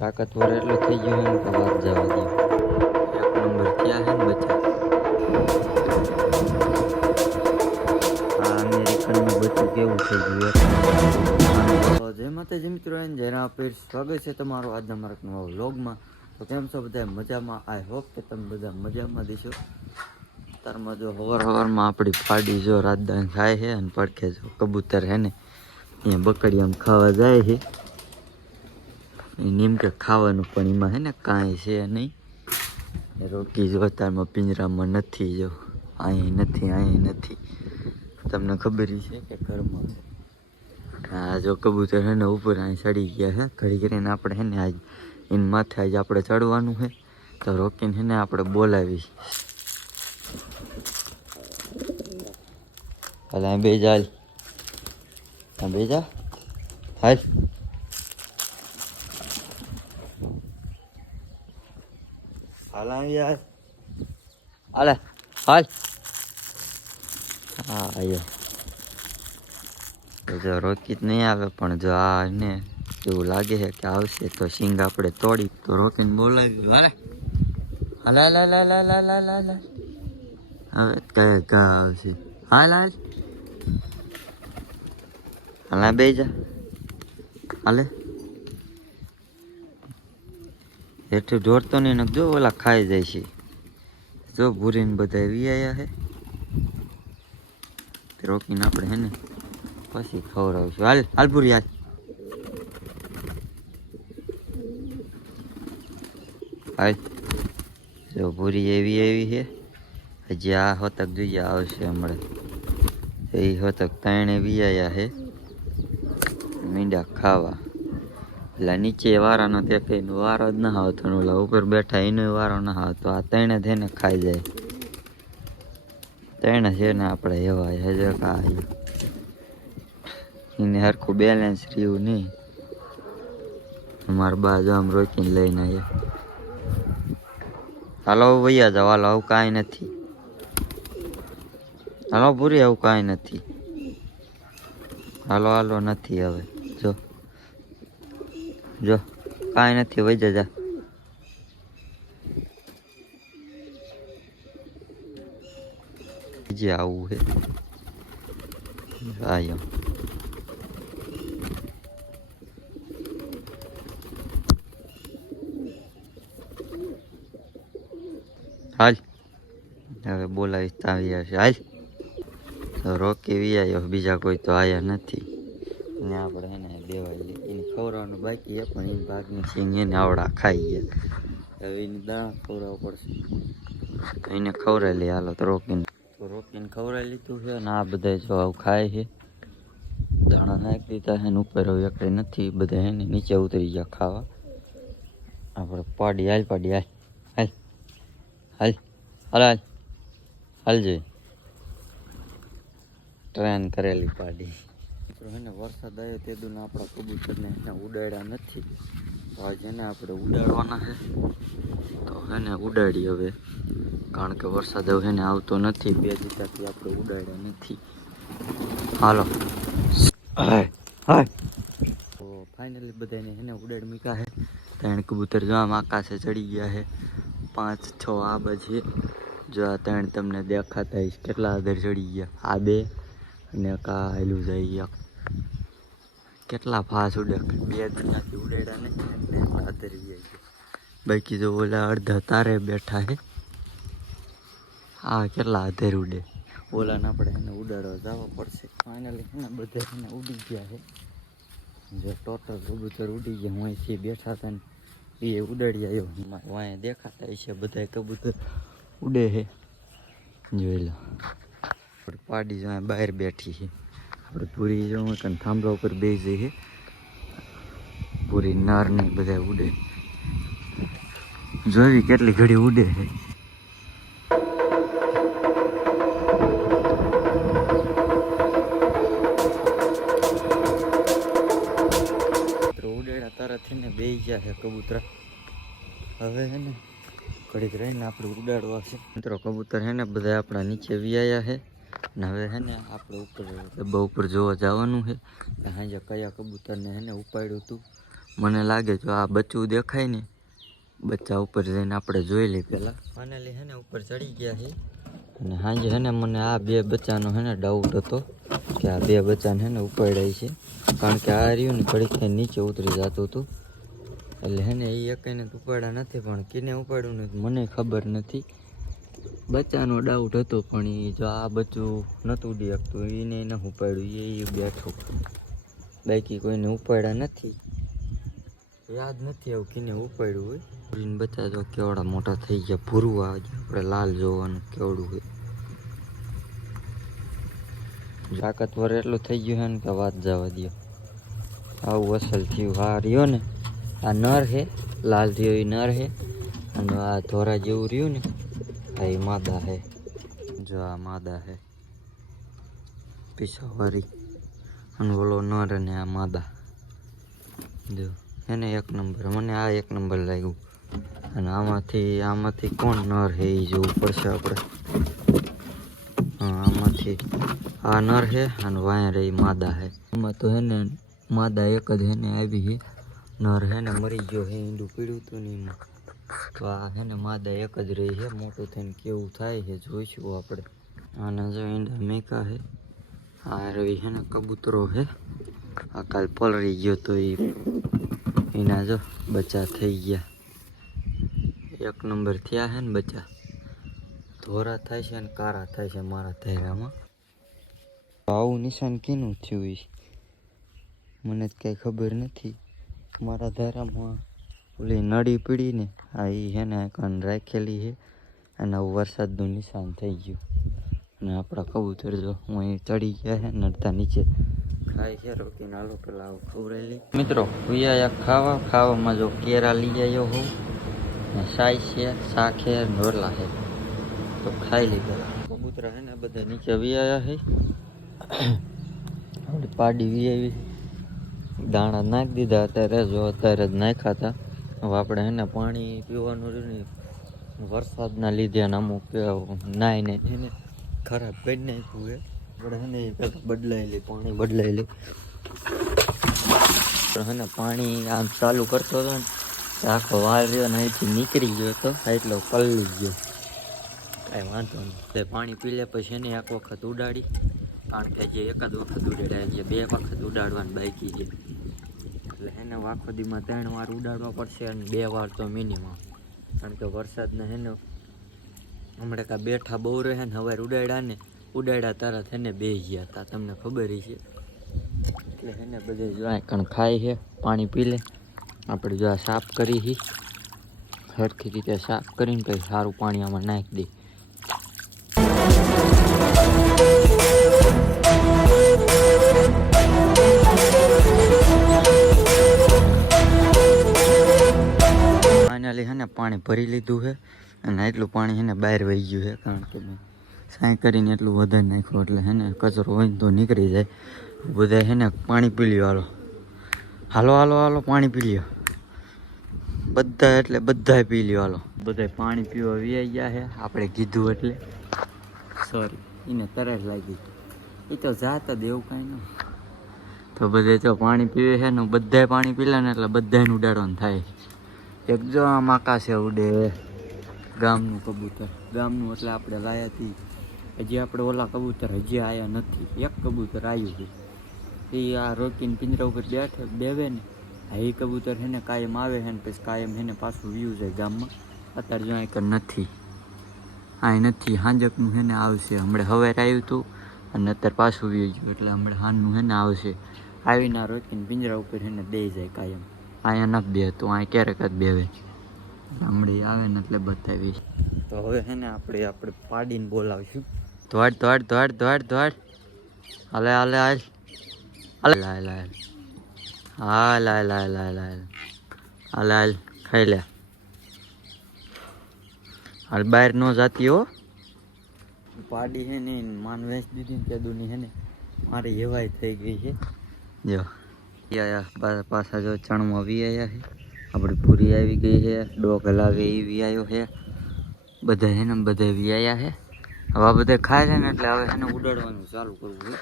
તાકાતવર એટલો થઈ ગયો હે ને કે વાત જવા દો. એક નંબર થયા હે ને બચ્ચા. આ અમેરિકનનું બચ્ચું કેવું થઈ ગયું. તો જય માતાજી મિત્રો, જયરા પીર, સ્વાગત છે તમારું આજના મારા નવા વ્લોગમાં. તો કેમ છો બધા? મજામાં? આઈ હોપ કે તમે બધા મજામાં દીશો. તારમાં જો હવારમાં આપણી ફાડી જો રાજદાન ખાય છે અને પડખે જો કબૂતર હે ને અહીંયા બકડી આમ ખાવા જાય છે. એમ કે ખાવાનું પણ એમાં હે ને કાંઈ છે નહીં. રોકી જો તારમાં પિંજરામાં નથી, જો અહીં નથી. તમને ખબર છે કે ઘરમાં આ જો કબૂતર હે ને ઉપર અહીં ચડી ગયા છે. ઘડી કરીને આપણે હે ને આજ એને માથે આજ આપણે ચડવાનું છે. તો રોકીને હે ને આપણે બોલાવી. હાલ અહીં બે જા, બે જા, હાલ હાલ યાર, હાલ હાલ. હા આયો જો રોકી જ નહીં આવે, પણ જો આ ને એવું લાગે છે કે આવશે તો સિંગ આપણે તોડી તો રોકીને બોલાવી. હાલ હાલ હાલ હાલ હાલ હાલ હાલ હાલ. હવે કઈ ઘા આવશે. હાલ હાલ હાલ બે જા, હાલે હેઠું જોડતો નહીં, જો ઓલા ખાઈ જાય છે. જો ભૂરીને બધા એવી આવ્યા છે. રોકીને આપણે હે ને પછી ખવડાવશું. હાલ હાલ ભૂરી હાલ. હાલ જો ભૂરી એવી છે. હજી આ હોતક જોઈએ આવશે હમણાં. એ હોતક ત્રણે વિયાયા છે મીંડા ખાવા. એટલે નીચે વારાનો તે કઈ વારો જ ના આવતો, ઓલા ઉપર બેઠા એનો વારો ના આવતો. આ ત્રણે થઈને ખાઈ જાય. ત્રણે છે ને આપણે એવા હજે કાંઈ એને હરખું બેલેન્સ રહ્યું નહીં. અમારા બાજુ આમ રોકીને લઈને આવ્યા. હાલો વૈયા જાવ, હાલો આવું કાંઈ નથી. હાલો પૂરી આવું કાંઈ નથી. હાલો હાલો નથી હવે. જો જો કાંઈ નથી, વઈ જા. જે આવું છે આયો. હાલ હવે બોલાવીશ તો આવી હશે. હાલ તો રોકી વી આવ્યો, બીજા કોઈ તો આયા નથી. ને આપણે એને દેવાય એને ખવડાવવાનું બાકી છે, પણ એની ભાગની સિંગ એને આવડા ખાઈ ગયા. હવે એની દાણા ખવડાવવા પડશે. એને ખવડાવી લઈએ હાલો. તો રોકીને ખવડાવી લીધું છે ને આ બધા જો આવું ખાય છે. દાણા નાખી દીધા છે ને ઉપર હવે એકડે નથી, બધા એને નીચે ઉતરી ગયા ખાવા. આપણે પાડી હાલ હાલ હાલ હાલ હાલ હાલ જઈ ટ્રેન કરેલી પાડી. હે ને વરસાદ આવ્યો તે દુને આપણા કબૂતરને એને ઉડાડ્યા નથી. તો આજે એને આપણે ઉડાડવાના છે. તો એને ઉડાડી હવે, કારણ કે વરસાદ હવે એને આવતો નથી. 2 દિવસથી આપણે ઉડાડ્યા નથી. હાલો હાય હાય. તો ફાઇનલી બધાને એને ઉડાડી મૂક્યા છે. ત્રણ કબૂતર જો આમ આકાશે ચડી ગયા છે. 5 6 આ બાજુ જો આ ત્રણ તમને દેખાતા હશે કેટલા આદર ચડી ગયા. આ 2 અને કા હાલું જાય કેટલા ફાસ ઉડે. 2 દિનથી ઉડાડ્યા નથી એટલે આદર જાય. બાકી જો ઓલા અડધા તારે બેઠા છે. આ કેટલા આધેર ઉડે. ઓલાને આપણે એને ઉડાડવા જવા પડશે. ફાઇનલી એને બધે એને ઉડી ગયા છે. જો ટોટલ કબૂતર ઉડી ગયા. હું અહીંથી બેઠા હતા ને એ ઉડાડી આવ્યો. અહીંયા દેખાતા હશે બધા કબૂતર ઉડે છે. જોઈ લો પાડી જો બહાર બેઠી છે. આપણે પૂરી જો થાંભલા ઉપર બેસી છે. પૂરી નાર ને બધા ઉડે. જોઈ કેટલી ઘડી ઉડે છે. ઉડેડા તરત ને બે ગયા છે કબૂતર. હવે હે ને ઘડીક રહીને આપણે ઉડાડવા છે મિત્રો. કબૂતર હે ને બધા આપણા નીચે વિયાયા છે. ને હવે હે ને આપણે ઉપર ડબ્બા ઉપર જોવા જવાનું છે. હાજે કયા કબૂતરને હે ને ઉપાડ્યું હતું. મને લાગે જો આ બચ્ચું દેખાય ને, બચ્ચા ઉપર જઈને આપણે જોઈ લઈએ પહેલાં. ફાઇનલી હે ને ઉપર ચડી ગયા છે. અને સાંજે હે ને મને આ બે બચ્ચાનો હે ને ડાઉટ હતો કે આ બે બચ્ચાને હે ને ઉપાડ્યા છે, કારણ કે આ રહ્યું ને ઘડીક નીચે ઉતરી જતું હતું. એટલે હે ને એ એકને ઉપાડ્યા નથી, પણ કિને ઉપાડ્યું નથી મને ખબર નથી. બચ્ચાનો ડાઉટ હતો, પણ એ જો આ બચ્ચું નહોતું ઉડી શકતું એને ન ઉપાડ્યું, એ બેઠું. બાકી કોઈને ઉપાડ્યા નથી, યાદ નથી આવું કિને ઉપાડ્યું હોય. પૂરીને બચ્ચા જો કેવડા મોટા થઈ ગયા, ભૂરવા આપણે લાલ જોવાનું કેવડું હોય. તાકતવર એટલું થઈ ગયું છે ને કે વાત જવા દો. આવું અસલ થયું. આ રહ્યો ને આ નર છે, લાલ રહ્યો એ નર છે, અને આ ધોરા જેવું રહ્યું ને આ એ માદા છે. જો આ માદા છે પીસાવાળી, અને ઓલો નર અને આ માદા. જો એને એક નંબર, મને આ એક નંબર લાગ્યું. અને આમાંથી કોણ નર છે એ જોવું પડશે આપણે. હા, આમાંથી આ નર છે અને વાયા રે માદા છે. આમાં તો હે ને માદા એક જ હે ને આવી છે, નર હે ને મરી ગયો હે, ઈંડું પીડ્યું હતું ને એમાં. તો આ હે ને માદા એક જ રહી છે, મોટું થઈને કેવું થાય છે જોઈશું આપણે. આને જો ઈંડા મેકા છે. આ રવિ હે ને કબૂતરો છે, આ કાલ પલળી ગયો તો એના જો બચ્ચા થઈ ગયા. એક નંબર થયા છે ને બચ્ચા. ધોરા થાય છે અને કારા થાય છે મારા ધૈર્યમાં. આવું નિશાન કેનું થયું એ મને જ કાંઈ ખબર નથી. મારા ધૈર્યમાં ઓલી નળી પીડી ને આ એ હે ને કાન રાખેલી છે, અને વરસાદનું નિશાન થઈ ગયું. અને આપણા કબૂતર જો હું અહીં ચડી ગયા છે ને અડધા નીચે ખાય છે. રોકીને હાલો પેલા આવું ખવડાવી. મિત્રો વિયા ખાવામાં જો કેરા લઈ આવ્યો હોઉં, ને સાઈ છે, શાક છે, રોટલા છે, તો ખાઈ લીધા. કબૂતર છે ને બધા નીચે વિયા છે. આપણી પાડી વિયાવી, દાણા નાખી દીધા અત્યારે, જો અત્યારે જ નાખ્યા હતા. હવે આપણે છે ને પાણી પીવાનું રહ્યું ને વરસાદના લીધે અમુક નાઈને છે ને ખરાબ કરી નાખ્યું છે. આપણે છે ને એ પહેલાં બદલાઈ લઈ, પાણી બદલાઈ લઈ. હે ને પાણી આમ ચાલુ કરતો હતો ને આખો વાળ રહ્યો ને અહીંથી નીકળી ગયો હતો, એટલો પલળી ગયો. કાંઈ વાંધો નહીં, તે પાણી પી લે પછી એને એક વખત ઉડાડી, કારણ કે જે એકાદ વખત ઉડાડ્યા છે, 2 વખત ઉડાડવાની બાકી છે. એટલે એને આખો દીમાં 3 વાર ઉડાડવા પડશે, અને 2 વાર તો મિનિમમ, કારણ કે વરસાદને હેને હમણાં કાં બેઠા બહુ રહે ને, સવારે ઉડાડ્યા તરત એને બેસી ગયા હતા, તમને ખબર છે. એટલે એને બધે જો કણ ખાય છે, પાણી પી લે. આપણે જો આ સાફ કરી છે, સરખી રીતે સાફ કરીને પછી સારું પાણી આમાં નાખી દે. ફાઇનલી છે ને પાણી ભરી લીધું છે, અને એટલું પાણી છે ને બહાર વહી ગયું છે, કારણ કે મેં સાંઈ કરીને એટલું વધારે નાખ્યું, એટલે છે ને કચરો હોય તો નીકળી જાય. બધા છે ને પાણી પી લ્યો. હાલો હાલો હાલો પાણી પી લ્યો બધા, એટલે બધાય પી લ્યો હાલો. બધાય પાણી પીવા વ્યાઈ ગયા છે, આપણે કીધું એટલે. સોરી, એને તરસ લાગી, એ તો જાત જ એવું કાંઈ ન. તો બધે જો પાણી પીવે છે ને, બધાય પાણી પી લે ને એટલે બધાને ઉડાડવાનું થાય. એક જો આમ આકાશે ઉડે ગામનું કબૂતર, ગામનું એટલે આપણે લાયા હતી. હજી આપણે ઓલા કબૂતર હજી આવ્યા નથી. એક કબૂતર આવ્યું છે, એ આ રોકીને પિંજરા ઉપર બેવે ને, એ કબૂતર છે ને કાયમ આવે છે ને પછી કાયમ છે ને પાછું વ્યૂ જાય ગામમાં. અત્યારે જો અહીં નથી, અહીં નથી. હાંજકનું છે ને આવશે, હમણાં સવારે આવ્યું હતું અને અત્યારે પાછું વ્યૂ ગયું, એટલે હમણાં હાંજનું છે ને આવશે. આવીને આ રોકીને પિંજરા ઉપર છે ને દઈ જાય કાયમ. અહીંયા નથી બેતું, અહીં ક્યારેક જ બેવે. હમણાં આવે ને એટલે બતાવીશ. તો હવે છે ને આપણે પાડીને બોલાવીશું. ધોડ ધોડ ધોડ ધોડ ધોડ, હાલે હાલે હાલ હાલ હાલ હાલ હાલ હાલ હાલ હાલ હાલ હાલ ખાઈ લે. હાલ બહાર ન જાતી હો. પાડી છે ને માન વેચ દીધી ને તેદુની છે ને મારી હેવાય થઈ ગઈ છે. જો પાછા જો ચણમાં વી આવ્યા છે, આપણી પૂરી આવી ગઈ છે, ડોક લાગે એ વી આવ્યો છે. બધા છે ને બધા વી આવ્યા છે. હવે આ બધા ખાય છે ને એટલે હવે એને ઉડાડવાનું ચાલુ કરવું છે.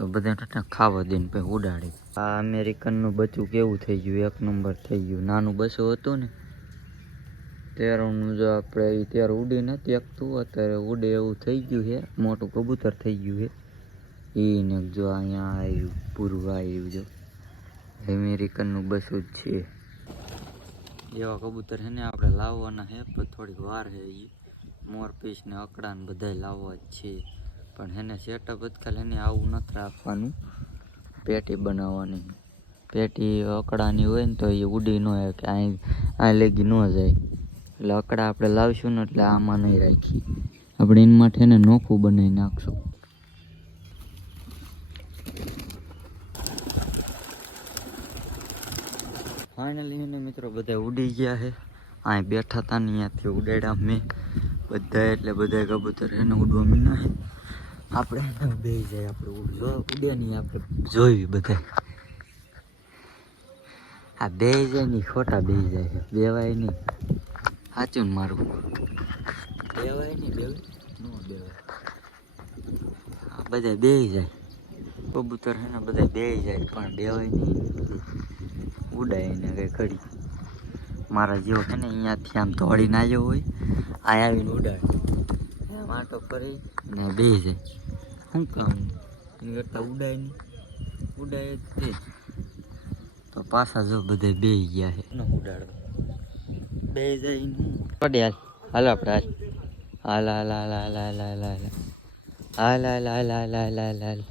તો બધાને ખાવા દઈને પછી ઉડાડી. આ અમેરિકનનું બચ્ચું કેવું થઈ ગયું, એક નંબર થઈ ગયું. નાનું બચ્ચું હતું ને તેરનું, જો આપણે ત્યારે ઉડી નથી એકતું, અત્યારે ઉડે એવું થઈ ગયું છે. મોટું કબૂતર થઈ ગયું છે એને. જો અહીંયા આવ્યું પૂરું આવ્યું, જો અમેરિકનનું બચ્ચું જ છે. એવા કબૂતર છે ને આપણે લાવવાના છે, પણ થોડીક વાર છે. એ મોરપીસ ને અકડા ને બધા લાવવા જ છે, પણ એને સેટઅપ જ ખાલી એને આવું નથી રાખવાનું. પેટી બનાવવાની, પેટી અકડાની હોય ને તો એ ઉડી ન હોય કે આ લેગી ન જાય. એટલે અકડા આપણે લાવશું ને એટલે આમાં નહીં રાખીએ આપણે, એના માટે એને નોખું બનાવી નાખશું. ફાઇનલી એને મિત્રો બધા ઉડી ગયા છે. અહીં બેઠા હતા ને ત્યાંથી ઉડાડ્યા મેં બધા, એટલે બધા કબૂતર એને ઉડવા મીના છે. આપણે બે જાય, આપણે ઉડ્યા નહીં, આપણે જોઈ બધા આ બે જાય નહીં, ખોટા બે જાય, બેવાય નહીં. સાચું ને મારું? બેવાય નહીં, બેવાય ન બેવાય. આ બધા બે જાય કબૂતર છે ને, બધા બે જાય પણ બેવાય નહીં, ઉડાય ને કઈ ખડી. મારા જેવો છે ને અહીંયાથી આમ દોડીને આવ્યો હોય, આ આવીને ઉડાડે, માટો કરી ને બે જાય. શું કામ એની કરતાં ઉડાય નહીં, ઉડાય જ તે. તો પાછા જો બધા બે ગયા છે ને ઉડાડવા, બે જાય ને પડે. હાલ આપણે હાલ હાલ હાલ હાલ હાલ હાલ હાલ હાલ હાલ હાલ હાલ હાલ હાલ હાલ.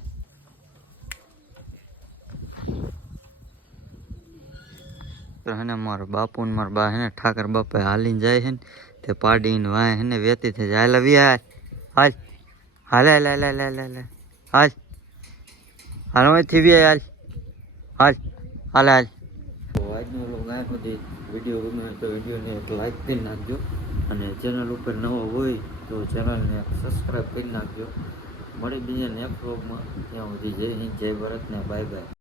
તો હે ને મારો બાપુ ને મારા બા હે ને ઠાકર બાપા હાલીને જાય છે ને, તે પાડીને વાય હે ને વેતી થઈ જાય. હાલ આવી હાલ હાલ હાલ હાલ હાલ હાલ હાલ હાલ હાલ હાલ અહીંથી વી હાલ હાલ હાલ હાલ. તો આજનો લોકો આ સુધી વિડીયો ગમે તો વિડીયોને એક લાઈક કરી નાખજો, અને ચેનલ ઉપર નવો હોય તો ચેનલને સબસ્ક્રાઈબ કરી નાખજો. મળી બીજા નેક્સ્ટ વ્લોગમાં. ત્યાં સુધી જય હિન્દ, જય ભારત ને બાય બાય.